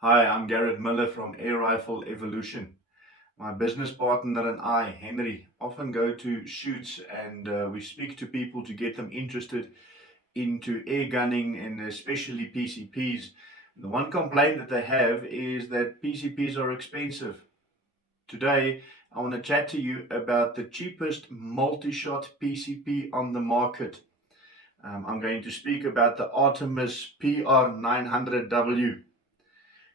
Hi, I'm Garett Muller from Air Rifle Evolution. My business partner and I, Henry, often go to shoots and we speak to people to get them interested into air gunning and especially PCPs. The one complaint that they have is that PCPs are expensive. Today, I want to chat to you about the cheapest multi-shot PCP on the market. I'm going to speak about the Artemis PR900W.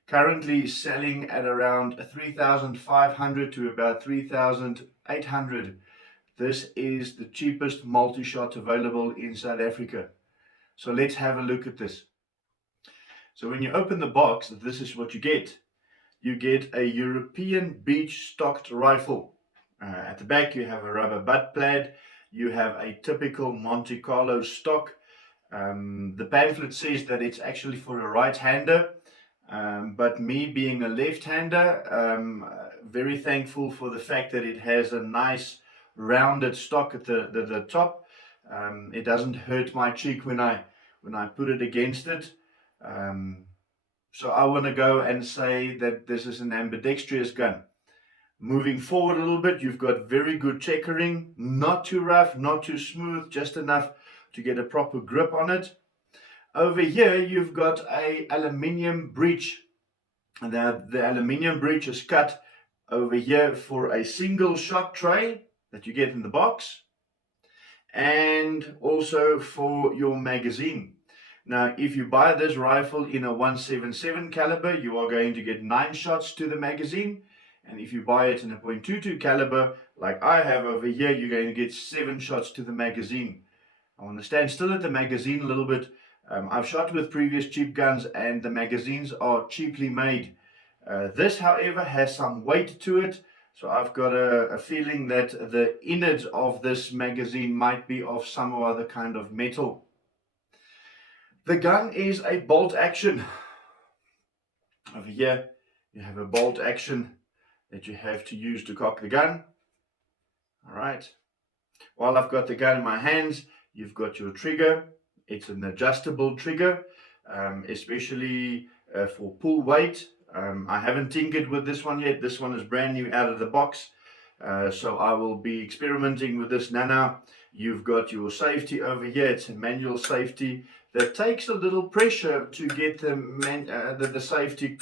Currently selling at around 3,500 to about 3,800. This is the cheapest multi-shot available in South Africa. So let's have a look at this. So when you open the box, this is what you get. You get a European beach stocked rifle. At the back you have a rubber butt pad. You have a typical Monte Carlo stock. The pamphlet says that it's actually for a right-hander. But me being a left-hander, very thankful for the fact that it has a nice rounded stock at the top. It doesn't hurt my cheek when I put it against it. So I want to go and say that this is an ambidextrous gun. Moving forward a little bit, you've got very good checkering, not too rough, not too smooth, just enough to get a proper grip on it. Over here, you've got a aluminium breech. The aluminium breech is cut over here for a single shot tray that you get in the box, and also for your magazine. Now, if you buy this rifle in a 177 caliber, you are going to get 9 shots to the magazine. And if you buy it in a .22 caliber, like I have over here, you're going to get 7 shots to the magazine. I want to stand still at the magazine a little bit. I've shot with previous cheap guns and the magazines are cheaply made. This, however, has some weight to it. So I've got a feeling that the innards of this magazine might be of some other kind of metal. The gun is a bolt action. Over here, you have a bolt action that you have to use to cock the gun. All right. While I've got the gun in my hands, you've got your trigger. It's an adjustable trigger, especially for pull weight. I haven't tinkered with this one yet. This one is brand new out of the box. So I will be experimenting with this now. You've got your safety over here. It's a manual safety that takes a little pressure to get the safety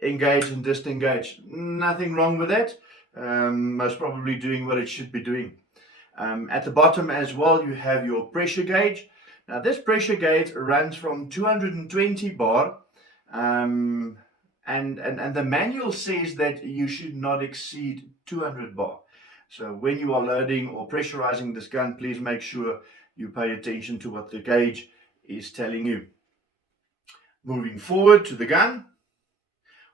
engaged and disengaged. Nothing wrong with that. Most probably doing what it should be doing. At the bottom as well, you have your pressure gauge. Now this pressure gauge runs from 220 bar, and the manual says that you should not exceed 200 bar. So when you are loading or pressurizing this gun, please make sure you pay attention to what the gauge is telling you. Moving forward to the gun,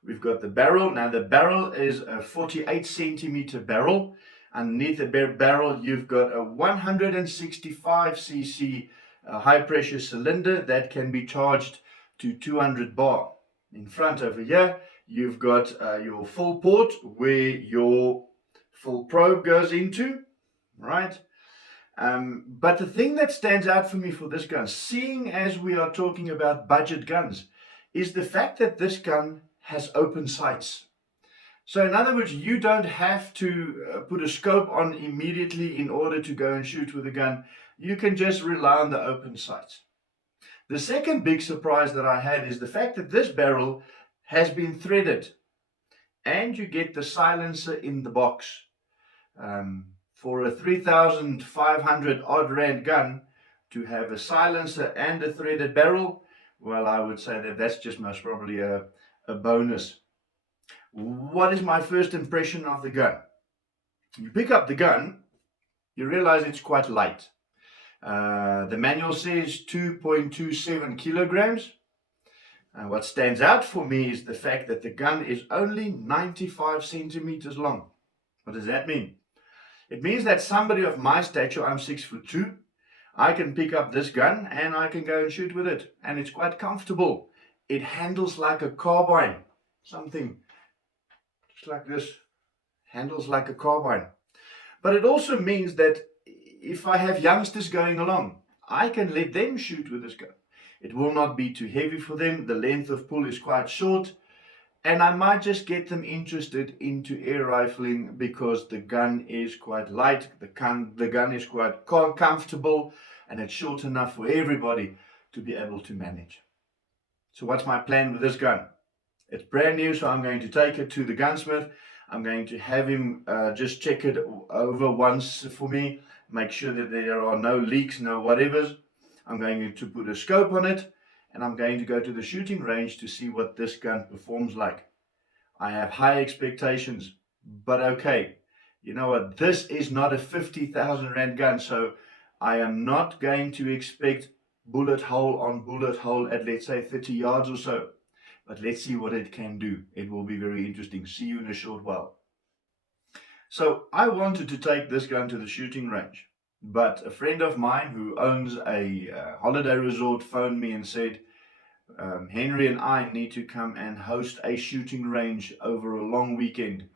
we've got the barrel. Now the barrel is a 48 centimeter barrel. Underneath the barrel, you've got a 165 cc high pressure cylinder that can be charged to 200 bar. In front over here, you've got your full port where your full probe goes into, right? But the thing that stands out for me for this gun, seeing as we are talking about budget guns, is the fact that this gun has open sights. So in other words, you don't have to put a scope on immediately in order to go and shoot with a gun. You can just rely on the open sights. The second big surprise that I had is the fact that this barrel has been threaded, and you get the silencer in the box. For a 3,500 odd rand gun, to have a silencer and a threaded barrel, well, I would say that that's just most probably a bonus. What is my first impression of the gun? You pick up the gun, you realize it's quite light. The manual says 2.27 kilograms. What stands out for me is the fact that the gun is only 95 centimeters long. What does that mean? It means that somebody of my stature, I'm 6'2", I can pick up this gun and I can go and shoot with it. And it's quite comfortable. It handles like a carbine. Something just like this, handles like a carbine. But it also means that if I have youngsters going along, I can let them shoot with this gun. It will not be too heavy for them. The length of pull is quite short. And I might just get them interested into air rifling because the gun is quite light, the gun is quite comfortable, and it's short enough for everybody to be able to manage. So what's my plan with this gun? It's brand new, so I'm going to take it to the gunsmith. I'm going to have him just check it over once for me, make sure that there are no leaks, no whatevers. I'm going to put a scope on it, and I'm going to go to the shooting range to see what this gun performs like. I have high expectations, but okay, you know what, this is not a 50,000 rand gun, so I am not going to expect bullet hole on bullet hole at, let's say, 30 yards or so. But let's see what it can do. It will be very interesting. See you in a short while. So I wanted to take this gun to the shooting range, but a friend of mine who owns a holiday resort phoned me and said, Henry and I need to come and host a shooting range over a long weekend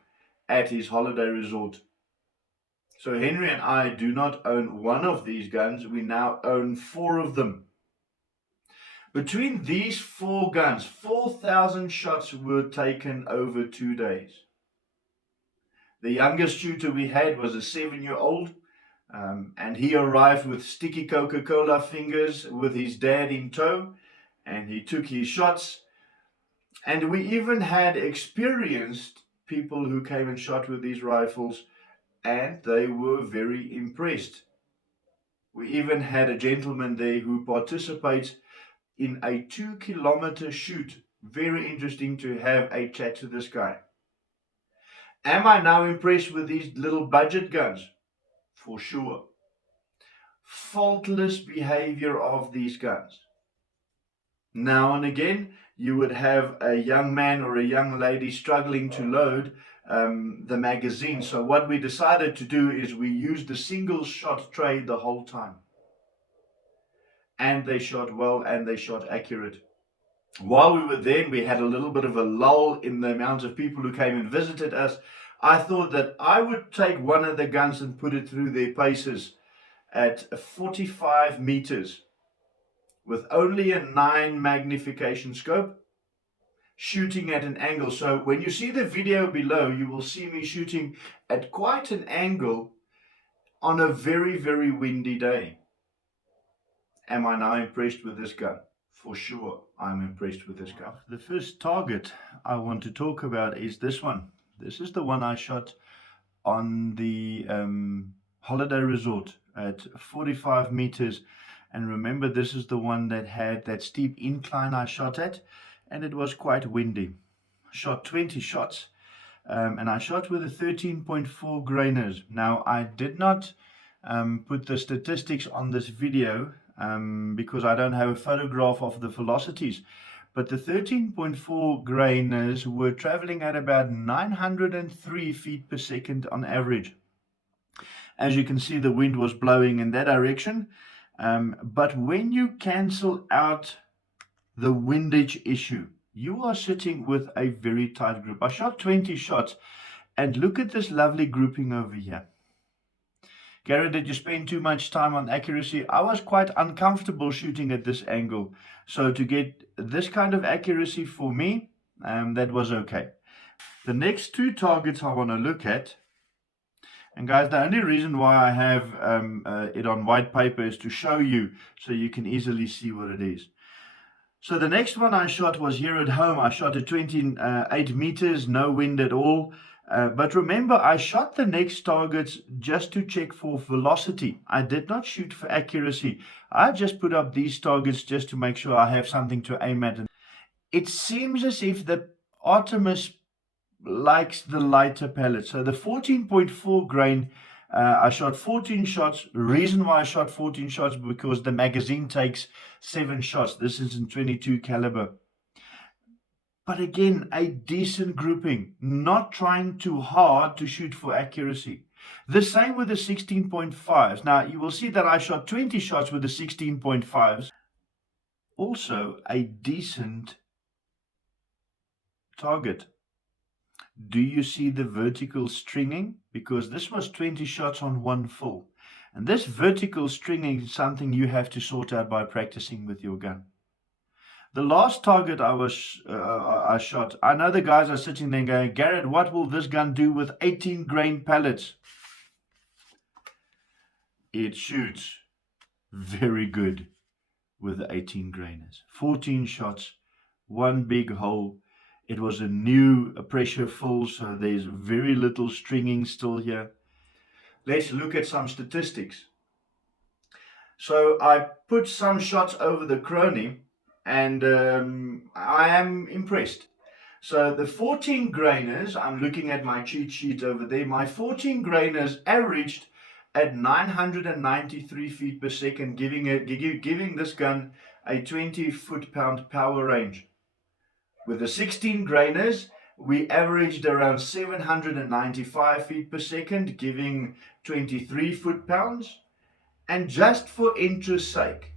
at his holiday resort. So Henry and I do not own one of these guns. We now own 4 of them. Between these 4 guns, 4,000 shots were taken over 2 days. The youngest shooter we had was a 7-year-old, and he arrived with sticky Coca-Cola fingers with his dad in tow, and he took his shots. And we even had experienced people who came and shot with these rifles, and they were very impressed. We even had a gentleman there who participates in a 2-kilometer shoot. Very interesting to have a chat to this guy. Am I now impressed with these little budget guns? For sure. Faultless behavior of these guns. Now and again, you would have a young man or a young lady struggling to load the magazine. So what we decided to do is we used the single shot tray the whole time. And they shot well and they shot accurate. While we were there, we had a little bit of a lull in the amount of people who came and visited us. I thought that I would take one of the guns and put it through their paces at 45 meters with only a 9 magnification scope, shooting at an angle. So when you see the video below, you will see me shooting at quite an angle on a very, very windy day. Am I now impressed with this gun? For sure, I'm impressed with this gun. The first target I want to talk about is this one. This is the one I shot on the holiday resort at 45 meters. And remember, this is the one that had that steep incline I shot at, and it was quite windy. Shot 20 shots, and I shot with a 13.4 grainers. Now, I did not put the statistics on this video because I don't have a photograph of the velocities. But the 13.4 grainers were traveling at about 903 feet per second on average. As you can see, the wind was blowing in that direction. But when you cancel out the windage issue, you are sitting with a very tight group. I shot 20 shots, and look at this lovely grouping over here. Garett, did you spend too much time on accuracy? I was quite uncomfortable shooting at this angle. So to get this kind of accuracy for me, that was okay. The next 2 targets I want to look at, and guys, the only reason why I have it on white paper is to show you so you can easily see what it is. So the next one I shot was here at home. I shot at 28 meters, no wind at all. But remember, I shot the next targets just to check for velocity. I did not shoot for accuracy. I just put up these targets just to make sure I have something to aim at. It seems as if the Artemis likes the lighter pellet. So the 14.4 grain, I shot 14 shots. The reason why I shot 14 shots because the magazine takes 7 shots. This is in 22 caliber. But again, a decent grouping, not trying too hard to shoot for accuracy. The same with the 16.5s. Now, you will see that I shot 20 shots with the 16.5s. Also, a decent target. Do you see the vertical stringing? Because this was 20 shots on one full. And this vertical stringing is something you have to sort out by practicing with your gun. The last target I shot, I know the guys are sitting there going, Garett, what will this gun do with 18 grain pellets? It shoots very good with the 18 grainers. 14 shots, one big hole. It was a new pressure full, so there's very little stringing still here. Let's look at some statistics. So I put some shots over the Crony, and I am impressed. So the 14 grainers, I'm looking at my cheat sheet over there, my 14 grainers averaged at 993 feet per second, giving this gun a 20 foot-pound power range. With the 16 grainers, we averaged around 795 feet per second, giving 23 foot-pounds. And just for interest's sake,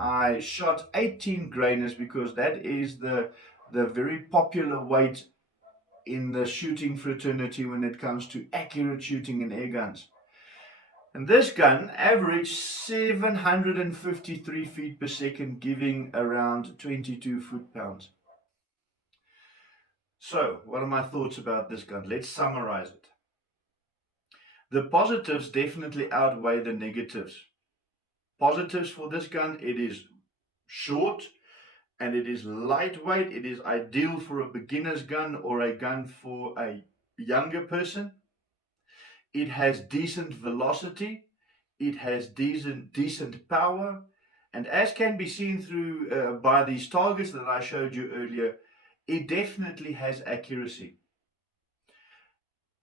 I shot 18 grainers because that is the very popular weight in the shooting fraternity when it comes to accurate shooting in air guns. And this gun averaged 753 feet per second, giving around 22 foot-pounds. So, what are my thoughts about this gun? Let's summarize it. The positives definitely outweigh the negatives. Positives for this gun: it is short and it is lightweight. It is ideal for a beginner's gun or a gun for a younger person. It has decent velocity. It has decent power. And as can be seen through by these targets that I showed you earlier, it definitely has accuracy.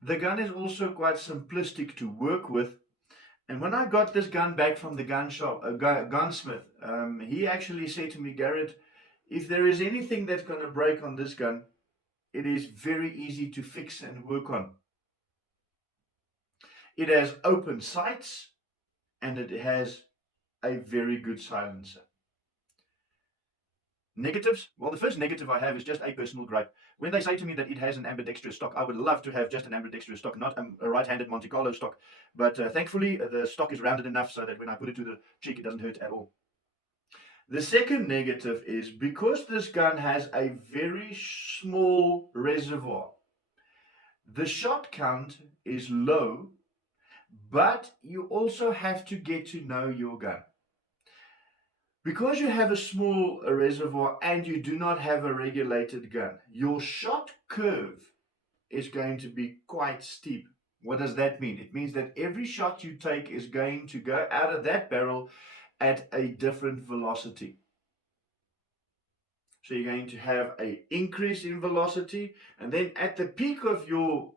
The gun is also quite simplistic to work with. And when I got this gun back from the gun shop, gunsmith, he actually said to me, Garett, if there is anything that's going to break on this gun, it is very easy to fix and work on. It has open sights and it has a very good silencer. Negatives? Well, the first negative I have is just a personal gripe. When they say to me that it has an ambidextrous stock, I would love to have just an ambidextrous stock, not a right-handed Monte Carlo stock. But thankfully, the stock is rounded enough so that when I put it to the cheek, it doesn't hurt at all. The second negative is because this gun has a very small reservoir, the shot count is low, but you also have to get to know your gun. Because you have a small reservoir and you do not have a regulated gun, your shot curve is going to be quite steep. What does that mean? It means that every shot you take is going to go out of that barrel at a different velocity. So you're going to have an increase in velocity, and then at the peak of your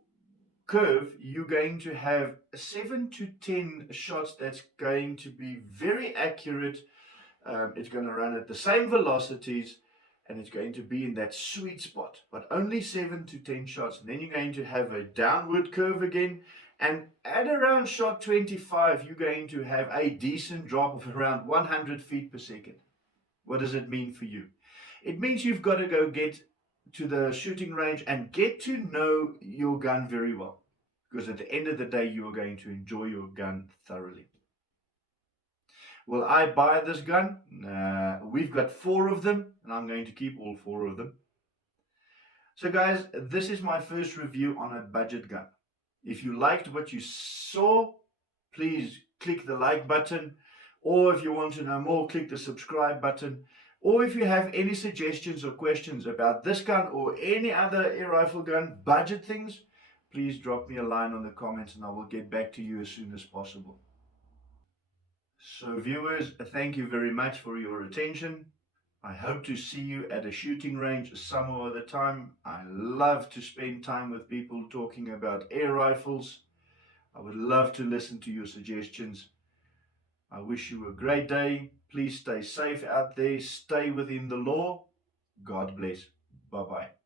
curve, you're going to have 7 to 10 shots that's going to be very accurate. It's going to run at the same velocities and it's going to be in that sweet spot, but only 7 to 10 shots. And then you're going to have a downward curve again. And at around shot 25, you're going to have a decent drop of around 100 feet per second. What does it mean for you? It means you've got to go get to the shooting range and get to know your gun very well. Because at the end of the day, you are going to enjoy your gun thoroughly. Will I buy this gun? We've got 4 of them, and I'm going to keep all 4 of them. So guys, this is my first review on a budget gun. If you liked what you saw, please click the like button. Or if you want to know more, click the subscribe button. Or if you have any suggestions or questions about this gun or any other air rifle gun budget things, please drop me a line on the comments and I will get back to you as soon as possible. So viewers, thank you very much for your attention. I hope to see you at a shooting range some other time. I love to spend time with people talking about air rifles. I would love to listen to your suggestions. I wish you a great day. Please stay safe out there. Stay within the law. God bless. Bye-bye.